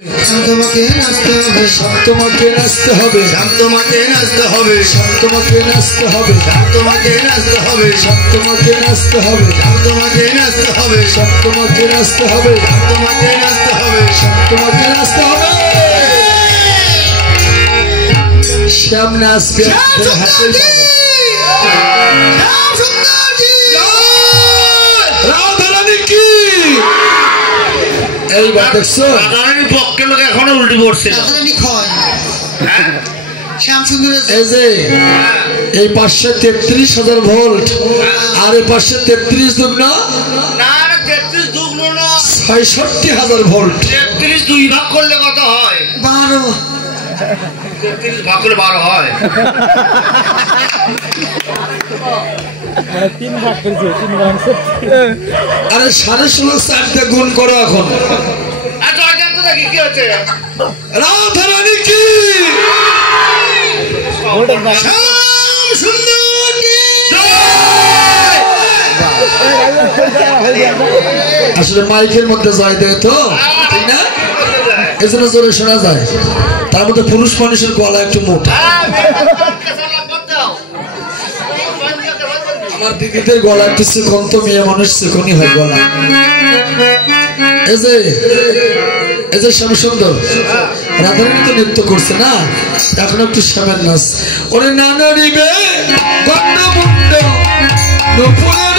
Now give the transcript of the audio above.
তোমাকে নাচতে হবে, তোমাকে নাচতে হবে, তোমাকে নাচতে হবে, তোমাকে নাচতে হবে, তোমাকে নাচতে হবে, তোমাকে নাচতে হবে, তোমাকে নাচতে হবে, তোমাকে নাচতে হবে, তোমাকে নাচতে হবে, তোমাকে নাচতে হবে। শ্যাম নাচবে রাধারানী কি এইবার দেখছো রাধারানীর পক্ষে লোক এখনো উল্টি পড়ছে রাধারানী খয় শ্যাম সুন্দর এই যে এই পাশে 33,000 ভোল্ট আর এই পাশে 33 দুগুণ না 33 দুগুণ না 66,000 ভোল্ট 33 দুই ভাগ করলে কত হয় 12 33 ভাগ করলে 12 হয় तीन भाग करेছে 3 ভাগ আরে 16.5 চারটা গুণ করো এখন আচ্ছা আগে তো দেখি কি হচ্ছে রাধারানী কি শ্যাম সুন্দর কি আসলে মাইকের মধ্যে জয় দেয় তো ঠিক না এজন্য জোরে শোনা যায় তার মধ্যে পুরুষ মানুষের গলা একটু মোটা আমার দিদিদের গলা একটু চিকন তো মেয়ে মানুষ চিকনই হয় গলা এই যে শ্যাম সুন্দর রাধারানী তো নৃত্য করছে না এখন একটু শ্যামের নাচ ওরে নানা রিবে গন্ড মুন্ড নুপুরে